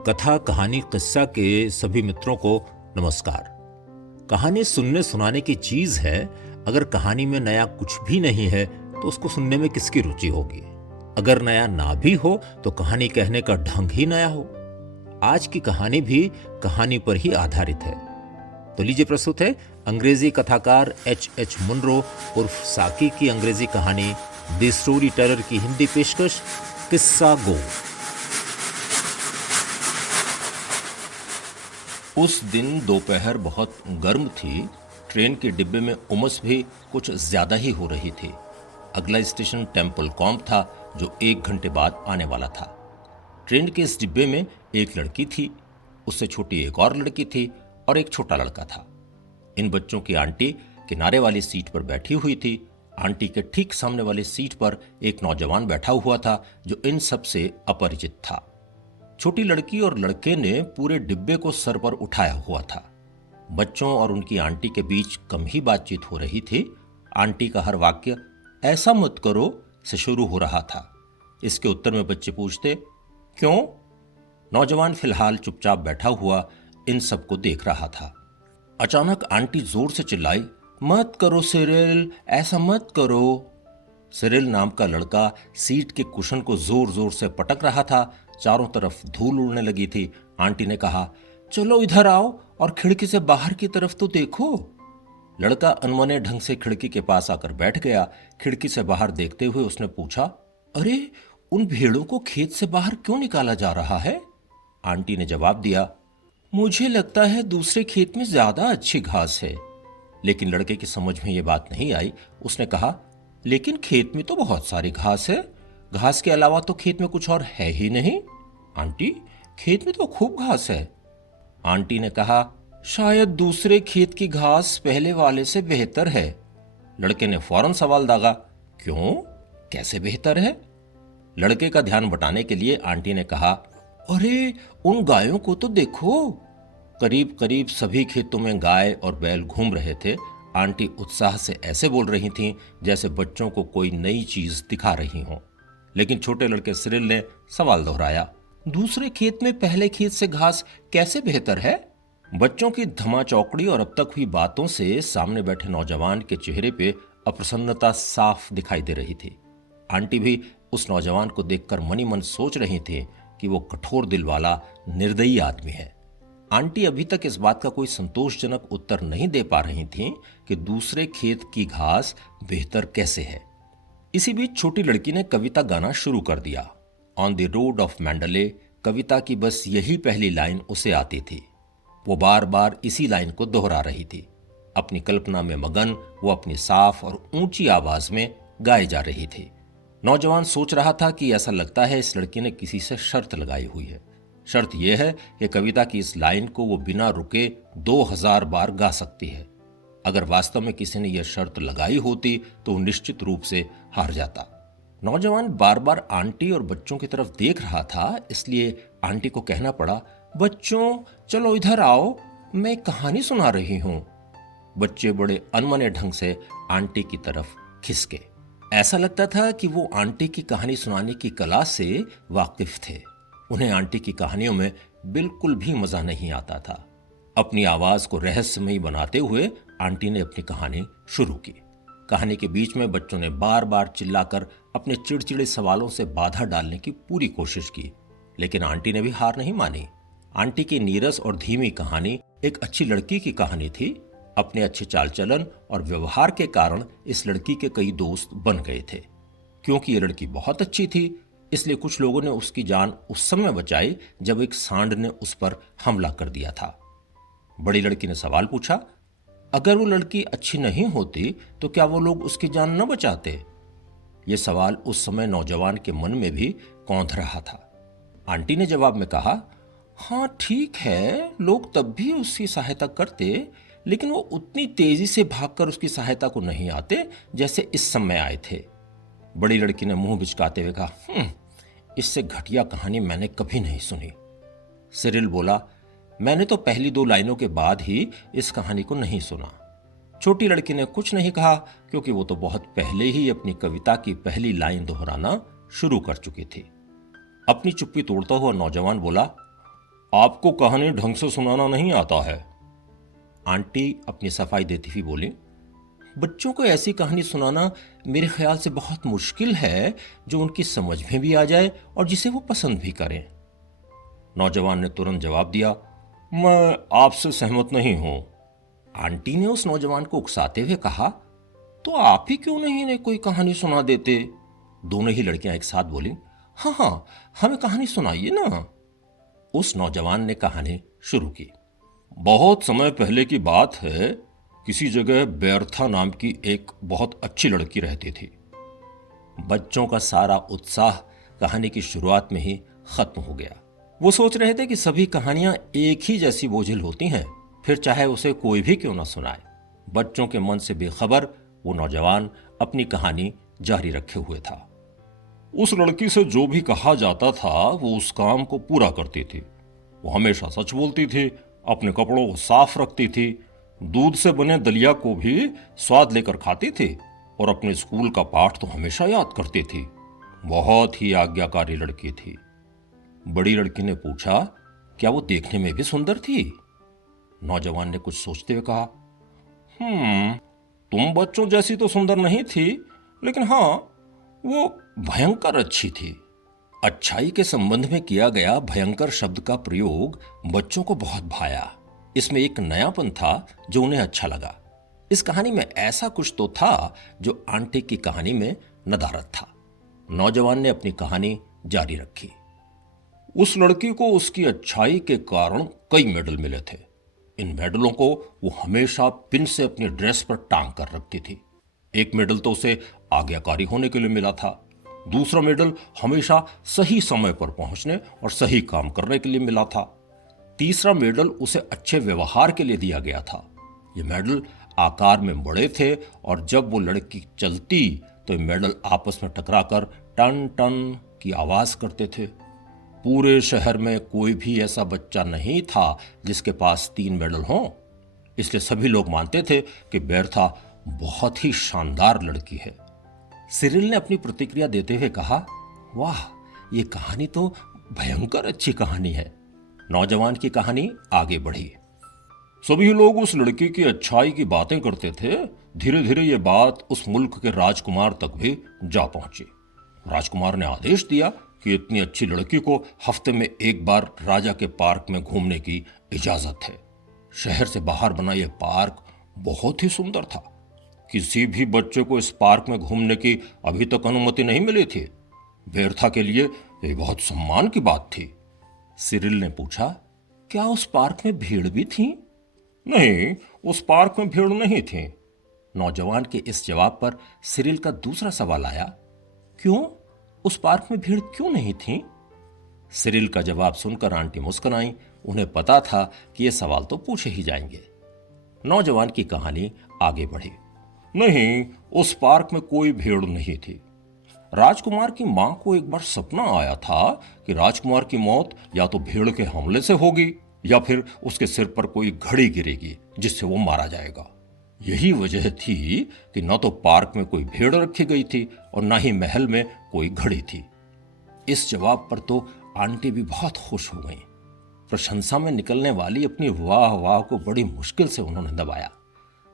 कथा कहानी किस्सा के सभी मित्रों को नमस्कार। कहानी सुनने सुनाने की चीज है। अगर कहानी में नया कुछ भी नहीं है तो उसको सुनने में किसकी रुचि होगी। अगर नया ना भी हो तो कहानी कहने का ढंग ही नया हो। आज की कहानी भी कहानी पर ही आधारित है। तो लीजिए प्रस्तुत है अंग्रेजी कथाकार एच मुनरो उर्फ साकी की अंग्रेजी कहानी द स्टोरी टेलर की हिंदी पेशकश किस्सा गो। उस दिन दोपहर बहुत गर्म थी। ट्रेन के डिब्बे में उमस भी कुछ ज्यादा ही हो रही थी। अगला स्टेशन टेम्पल कॉम्प था जो 1 घंटे बाद आने वाला था। ट्रेन के इस डिब्बे में एक लड़की थी, उससे छोटी एक और लड़की थी और एक छोटा लड़का था। इन बच्चों की आंटी किनारे वाली सीट पर बैठी हुई थी। आंटी के ठीक सामने वाली सीट पर एक नौजवान बैठा हुआ था जो इन सब से अपरिचित था। छोटी लड़की और लड़के ने पूरे डिब्बे को सर पर उठाया हुआ था। बच्चों और उनकी आंटी के बीच कम ही बातचीत हो रही थी। आंटी का हर वाक्य ऐसा मत करो से शुरू हो रहा था। इसके उत्तर में बच्चे पूछते क्यों। नौजवान फिलहाल चुपचाप बैठा हुआ इन सबको देख रहा था। अचानक आंटी जोर से चिल्लाई, मत करो सिरिल, ऐसा मत करो। सिरिल नाम का लड़का सीट के कुशन को जोर जोर से पटक रहा था। चारों तरफ धूल उड़ने लगी थी। आंटी ने कहा, चलो इधर आओ और खिड़की से बाहर की तरफ तो देखो। लड़का अनमने ढंग से खिड़की के पास आकर बैठ गया। खिड़की से बाहर देखते हुए उसने पूछा, अरे उन भेड़ों को खेत से बाहर क्यों निकाला जा रहा है। आंटी ने जवाब दिया, मुझे लगता है दूसरे खेत में ज्यादा अच्छी घास है। लेकिन लड़के की समझ में यह बात नहीं आई। उसने कहा, लेकिन खेत में तो बहुत सारी घास है। घास के अलावा तो खेत में कुछ और है ही नहीं। आंटी, खेत में तो खूब घास है। आंटी ने कहा, शायद दूसरे खेत की घास पहले वाले से बेहतर है। लड़के ने फौरन सवाल दागा, क्यों, कैसे बेहतर है। लड़के का ध्यान बटाने के लिए आंटी ने कहा, अरे उन गायों को तो देखो। करीब करीब सभी खेतों में गाय और बैल घूम रहे थे। आंटी उत्साह से ऐसे बोल रही थीं जैसे बच्चों को कोई नई चीज दिखा रही हों। लेकिन छोटे लड़के सिरिल ने सवाल दोहराया, दूसरे खेत में पहले खेत से घास कैसे बेहतर है। बच्चों की धमाचौकड़ी और अब तक हुई बातों से सामने बैठे नौजवान के चेहरे पे अप्रसन्नता साफ दिखाई दे रही थी। आंटी भी उस नौजवान को देखकर मनी मन सोच रही थी कि वो कठोर दिल वाला निर्दयी आदमी है। आंटी अभी तक इस बात का कोई संतोषजनक उत्तर नहीं दे पा रही थीं कि दूसरे खेत की घास बेहतर कैसे है। इसी बीच छोटी लड़की ने कविता गाना शुरू कर दिया। On the road of Mandalay कविता की बस यही पहली लाइन उसे आती थी। वो बार बार इसी लाइन को दोहरा रही थी। अपनी कल्पना में मगन वो अपनी साफ और ऊंची आवाज में गाए जा रही थी। नौजवान सोच रहा था कि ऐसा लगता है इस लड़की ने किसी से शर्त लगाई हुई है। शर्त यह है कि कविता की इस लाइन को वो बिना रुके 2000 बार गा सकती है। अगर वास्तव में किसी ने यह शर्त लगाई होती तो वो निश्चित रूप से हार जाता। नौजवान बार बार आंटी और बच्चों की तरफ देख रहा था, इसलिए आंटी को कहना पड़ा, बच्चों चलो इधर आओ, मैं कहानी सुना रही हूं। बच्चे बड़े अनमने ढंग से आंटी की तरफ खिसके। ऐसा लगता था कि वो आंटी की कहानी सुनाने की कला से वाकिफ थे। उन्हें आंटी की कहानियों में बिल्कुल भी मजा नहीं आता था। अपनी आवाज को रहस्यमयी बनाते हुए आंटी ने अपनी कहानी शुरू की। कहानी के बीच में बच्चों ने बार बार चिल्लाकर अपने चिड़चिड़े सवालों से बाधा डालने की पूरी कोशिश की, लेकिन आंटी ने भी हार नहीं मानी। आंटी की नीरस और धीमी कहानी एक अच्छी लड़की की कहानी थी। अपने अच्छे चाल चलन और व्यवहार के कारण इस लड़की के कई दोस्त बन गए थे। क्योंकि ये लड़की बहुत अच्छी थी, इसलिए कुछ लोगों ने उसकी जान उस समय बचाई जब एक सांड ने उस पर हमला कर दिया था। बड़ी लड़की ने सवाल पूछा, अगर वो लड़की अच्छी नहीं होती तो क्या वो लोग उसकी जान न बचाते। ये सवाल उस समय नौजवान के मन में भी कौंध रहा था। आंटी ने जवाब में कहा, हाँ ठीक है, लोग तब भी उसकी सहायता करते, लेकिन वो उतनी तेजी से भागकर उसकी सहायता को नहीं आते जैसे इस समय आए थे। बड़ी लड़की ने मुंह बिचकाते हुए कहा, इससे घटिया कहानी मैंने कभी नहीं सुनी। सिरिल बोला, मैंने तो पहली 2 लाइनों के बाद ही इस कहानी को नहीं सुना। छोटी लड़की ने कुछ नहीं कहा क्योंकि वो तो बहुत पहले ही अपनी कविता की पहली लाइन दोहराना शुरू कर चुकी थी। अपनी चुप्पी तोड़ता हुआ नौजवान बोला, आपको कहानी ढंग से सुनाना नहीं आता है। आंटी अपनी सफाई देती हुई बोली, बच्चों को ऐसी कहानी सुनाना मेरे ख्याल से बहुत मुश्किल है जो उनकी समझ में भी आ जाए और जिसे वो पसंद भी करें। नौजवान ने तुरंत जवाब दिया, मैं आपसे सहमत नहीं हूं। आंटी ने उस नौजवान को उकसाते हुए कहा, तो आप ही क्यों नहीं इन्हें कोई कहानी सुना देते? दोनों ही लड़कियां एक साथ बोली, हाँ हाँ, हमें कहानी सुनाइए ना। उस नौजवान ने कहानी शुरू की। बहुत समय पहले की बात है, किसी जगह बेरथा नाम की एक बहुत अच्छी लड़की रहती थी। बच्चों का सारा उत्साह कहानी की शुरुआत में ही खत्म हो गया। वो सोच रहे थे कि सभी कहानियां एक ही जैसी बोझिल होती हैं, फिर चाहे उसे कोई भी क्यों ना सुनाए। बच्चों के मन से बेखबर वो नौजवान अपनी कहानी जारी रखे हुए था। उस लड़की से जो भी कहा जाता था वो उस काम को पूरा करती थी। वो हमेशा सच बोलती थी, अपने कपड़ों को साफ रखती थी, दूध से बने दलिया को भी स्वाद लेकर खाती थी और अपने स्कूल का पाठ तो हमेशा याद करती थी। बहुत ही आज्ञाकारी लड़की थी। बड़ी लड़की ने पूछा, क्या वो देखने में भी सुंदर थी? नौजवान ने कुछ सोचते हुए कहा, तुम बच्चों जैसी तो सुंदर नहीं थी, लेकिन हाँ, वो भयंकर अच्छी थी। अच्छाई के संबंध में किया गया भयंकर शब्द का प्रयोग बच्चों को बहुत भाया। इसमें एक नयापन था जो उन्हें अच्छा लगा। इस कहानी में ऐसा कुछ तो था जो आंटी की कहानी में नदारद था। नौजवान ने अपनी कहानी जारी रखी। उस लड़की को उसकी अच्छाई के कारण कई मेडल मिले थे। इन मेडलों को वो हमेशा पिन से अपनी ड्रेस पर टांग कर रखती थी। एक मेडल तो उसे आज्ञाकारी होने के लिए मिला था। दूसरा मेडल हमेशा सही समय पर पहुंचने और सही काम करने के लिए मिला था। तीसरा मेडल उसे अच्छे व्यवहार के लिए दिया गया था। ये मेडल आकार में बड़े थे और जब वो लड़की चलती तो ये मेडल आपस में टकराकर टन टन की आवाज करते थे। पूरे शहर में कोई भी ऐसा बच्चा नहीं था जिसके पास 3 मेडल हों। इसलिए सभी लोग मानते थे कि बेरथा बहुत ही शानदार लड़की है। सिरिल ने अपनी प्रतिक्रिया देते हुए कहा, वाह, ये कहानी तो भयंकर अच्छी कहानी है। नौजवान की कहानी आगे बढ़ी। सभी लोग उस लड़की की अच्छाई की बातें करते थे। धीरे धीरे ये बात उस मुल्क के राजकुमार तक भी जा पहुंची। राजकुमार ने आदेश दिया कि इतनी अच्छी लड़की को हफ्ते में एक बार राजा के पार्क में घूमने की इजाजत है। शहर से बाहर बना यह पार्क बहुत ही सुंदर था। किसी भी बच्चे को इस पार्क में घूमने की अभी तक अनुमति नहीं मिली थी। बेरथा के लिए यह बहुत सम्मान की बात थी। सिरिल ने पूछा, क्या उस पार्क में भीड़ भी थी? नहीं, उस पार्क में भीड़ नहीं थी। नौजवान के इस जवाब पर सिरिल का दूसरा सवाल आया, क्यों? उस पार्क में भीड़ क्यों नहीं थी? सिरिल का जवाब सुनकर आंटी मुस्कुराई। उन्हें पता था कि यह सवाल तो पूछे ही जाएंगे। नौजवान की कहानी आगे बढ़ी। नहीं, उस पार्क में कोई भीड़ नहीं थी। राजकुमार की मां को एक बार सपना आया था कि राजकुमार की मौत या तो भीड़ के हमले से होगी या फिर उसके सिर पर कोई घड़ी गिरेगी जिससे वो मारा जाएगा। यही वजह थी कि न तो पार्क में कोई भीड़ रखी गई थी और न ही महल में कोई घड़ी थी। इस जवाब पर तो आंटी भी बहुत खुश हो गई। प्रशंसा में निकलने वाली अपनी वाह वाह को बड़ी मुश्किल से उन्होंने दबाया।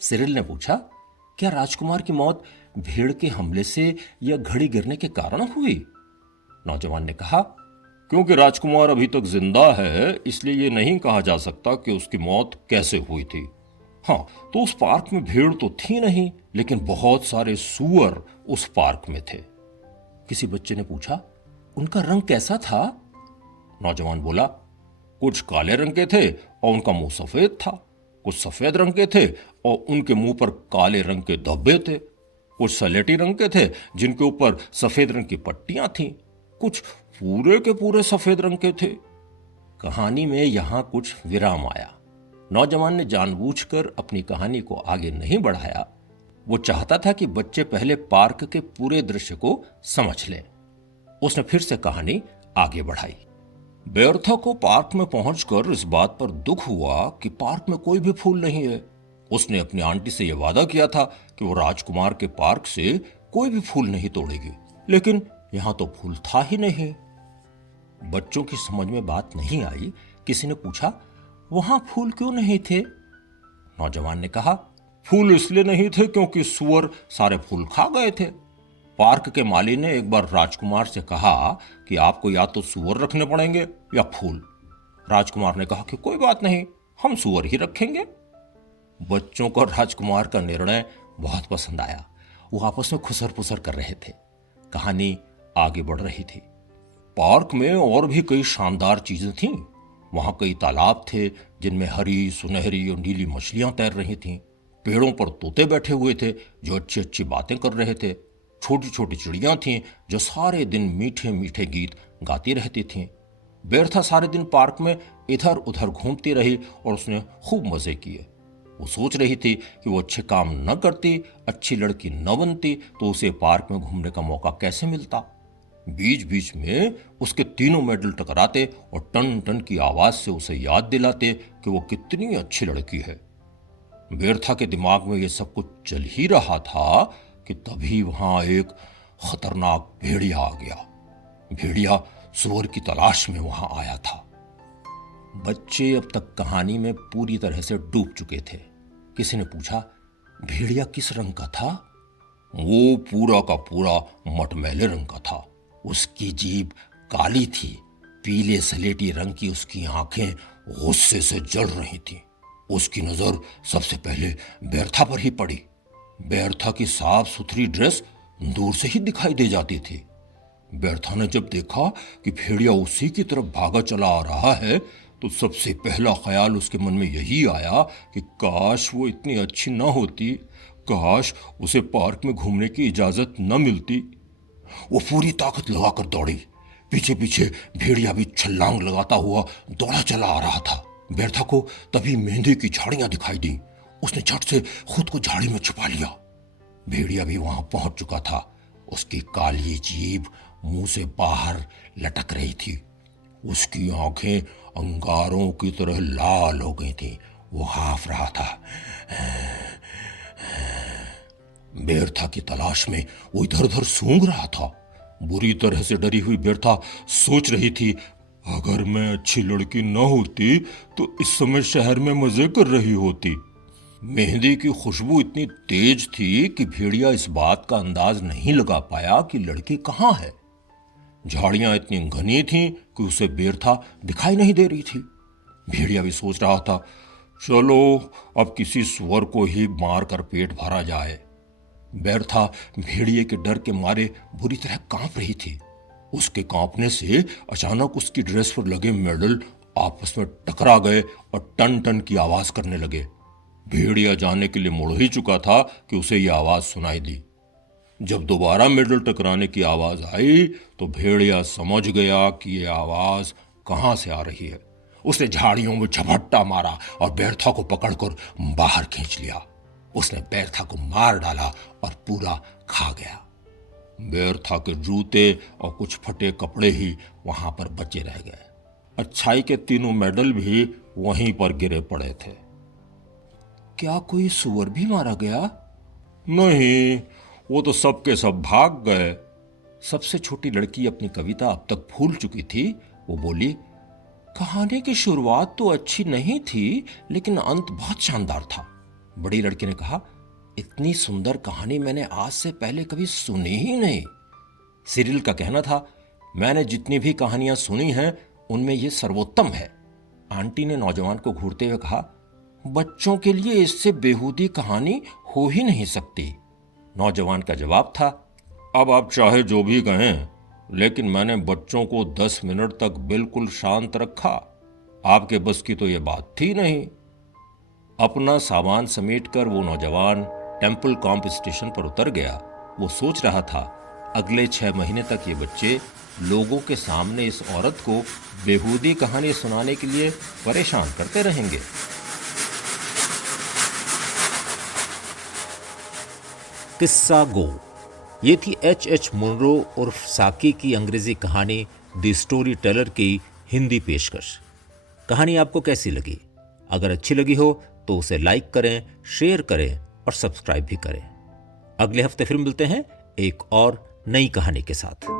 सिरिल ने पूछा, क्या राजकुमार की मौत भीड़ के हमले से या घड़ी गिरने के कारण हुई? नौजवान ने कहा, क्योंकि राजकुमार अभी तक जिंदा है इसलिए यह नहीं कहा जा सकता कि उसकी मौत कैसे हुई थी। हाँ, तो उस पार्क में भीड़ तो थी नहीं, लेकिन बहुत सारे सूअर उस पार्क में थे। किसी बच्चे ने पूछा, उनका रंग कैसा था? नौजवान बोला, कुछ काले रंग के थे और उनका मुंह सफेद था, कुछ सफेद रंग के थे और उनके मुंह पर काले रंग के धब्बे थे, कुछ सलेटी रंग के थे जिनके ऊपर सफेद रंग की पट्टियां थीं, कुछ पूरे के पूरे सफेद रंग के थे। कहानी में यहां कुछ विराम आया। नौजवान ने जानबूझकर अपनी कहानी को आगे नहीं बढ़ाया। वो चाहता था कि बच्चे पहले पार्क के पूरे दृश्य को समझ लें। उसने फिर से कहानी आगे बढ़ाई। बेरथा को पार्क में पहुंचकर इस बात पर दुख हुआ कि पार्क में कोई भी फूल नहीं है। उसने अपनी आंटी से यह वादा किया था कि वो राजकुमार के पार्क से कोई भी फूल नहीं तोड़ेगी, लेकिन यहां तो फूल था ही नहीं। बच्चों की समझ में बात नहीं आई किसी ने पूछा, वहां फूल क्यों नहीं थे? नौजवान ने कहा, फूल इसलिए नहीं थे क्योंकि सूअर सारे फूल खा गए थे। पार्क के माली ने एक बार राजकुमार से कहा कि आपको या तो सूअर रखने पड़ेंगे या फूल। राजकुमार ने कहा कि कोई बात नहीं, हम सूअर ही रखेंगे। बच्चों को राजकुमार का निर्णय बहुत पसंद आया। वो आपस में खुसर पुसर कर रहे थे। कहानी आगे बढ़ रही थी। पार्क में और भी कई शानदार चीजें थीं। वहां कई तालाब थे जिनमें हरी, सुनहरी और नीली मछलियां तैर रही थीं। पेड़ों पर तोते बैठे हुए थे जो अच्छी अच्छी बातें कर रहे थे। छोटी छोटी चिड़ियां थीं जो सारे दिन मीठे मीठे गीत गाती रहती थीं। बेरथा सारे दिन पार्क में इधर उधर घूमती रही और उसने खूब मजे किए। वो सोच रही थी कि वो अच्छे काम न करती, अच्छी लड़की न बनती तो उसे पार्क में घूमने का मौका कैसे मिलता। बीच बीच में उसके तीनों मेडल टकराते और टन टन की आवाज से उसे याद दिलाते कि वो कितनी अच्छी लड़की है। बेरथा के दिमाग में ये सब कुछ चल ही रहा था कि तभी वहां एक खतरनाक भेड़िया आ गया। भेड़िया सूअर की तलाश में वहां आया था। बच्चे अब तक कहानी में पूरी तरह से डूब चुके थे। किसी ने पूछा, भेड़िया किस रंग का था? वो पूरा का पूरा मटमैले रंग का था। उसकी जीभ काली थी, पीले सलेटी रंग की उसकी आंखें गुस्से से जल रही थीं। उसकी नजर सबसे पहले बेरथा पर ही पड़ी। बेरथा की साफ सुथरी ड्रेस दूर से ही दिखाई दे जाती थी। बेरथा ने जब देखा कि भेड़िया उसी की तरफ भागा चला आ रहा है तो सबसे पहला ख्याल उसके मन में यही आया कि काश वो इतनी अच्छी न होती, काश उसे पार्क में घूमने की इजाजत न मिलती। वो पूरी ताकत लगाकर दौड़ी। पीछे पीछे भेड़िया भी छलांग लगाता हुआ दौड़ा चला आ रहा था। बेरथा को तभी मेहंदी की झाड़ियां दिखाई दी। उसने झट से खुद को झाड़ी में छुपा लिया। भेड़िया भी वहां पहुंच चुका था। उसकी काली जीभ मुंह से बाहर लटक रही थी। उसकी आंखें अंगारों की तरह लाल हो गई थीं। वो हाफ रहा था। बेरथा की तलाश में वो इधर उधर सूंघ रहा था। बुरी तरह से डरी हुई बेरथा सोच रही थी, अगर मैं अच्छी लड़की न होती तो इस समय शहर में मजे कर रही होती। मेहंदी की खुशबू इतनी तेज थी कि भेड़िया इस बात का अंदाज नहीं लगा पाया कि लड़की कहाँ है। झाड़ियां इतनी घनी थीं कि उसे बेरथा दिखाई नहीं दे रही थी। भेड़िया भी सोच रहा था, चलो अब किसी सुअर को ही मार कर पेट भरा जाए। बेरथा भेड़िए के डर के मारे बुरी तरह कांप रही थी। उसके कांपने से अचानक उसकी ड्रेस पर लगे मेडल आपस में टकरा गए और टन टन की आवाज करने लगे। भेड़िया जाने के लिए मुड़ ही चुका था कि उसे यह आवाज सुनाई दी। जब दोबारा मेडल टकराने की आवाज आई तो भेड़िया समझ गया कि यह आवाज कहां से आ रही है। उसने झाड़ियों में झपट्टा मारा और बेरथा को पकड़कर बाहर खींच लिया। उसने बेरथा को मार डाला और पूरा खा गया। बेरथा के जूते और कुछ फटे कपड़े ही वहां पर बचे रह गए। अच्छाई के तीनों मेडल भी वहीं पर गिरे पड़े थे। क्या कोई सूअर भी मारा गया? नहीं, वो तो सब के सब भाग गए। सबसे छोटी लड़की अपनी कविता अब तक भूल चुकी थी। वो बोली, कहानी की शुरुआत तो अच्छी नहीं थी लेकिन अंत बहुत शानदार था। बड़ी लड़की ने कहा, इतनी सुंदर कहानी मैंने आज से पहले कभी सुनी ही नहीं। सिरिल का कहना था, मैंने जितनी भी कहानियां सुनी हैं उनमें यह सर्वोत्तम है। आंटी ने नौजवान को घूरते हुए कहा, बच्चों के लिए इससे बेहूदी कहानी हो ही नहीं सकती। नौजवान का जवाब था, अब आप चाहे जो भी कहें, लेकिन मैंने बच्चों को 10 मिनट तक बिल्कुल शांत रखा। आपके बस की तो यह बात थी नहीं। अपना सामान समेटकर वो नौजवान टेम्पल कॉम्प स्टेशन पर उतर गया। वो सोच रहा था, अगले 6 महीने तक ये बच्चे लोगों के सामने इस औरत को बेहूदी कहानी सुनाने के लिए परेशान करते रहेंगे। किस्सा गो। ये थी H.H. मुनरो उर्फ साकी की अंग्रेजी कहानी द स्टोरी टेलर की हिंदी पेशकश। कहानी आपको कैसी लगी? अगर अच्छी लगी हो तो उसे लाइक करें, शेयर करें और सब्सक्राइब भी करें। अगले हफ्ते फिर मिलते हैं एक और नई कहानी के साथ।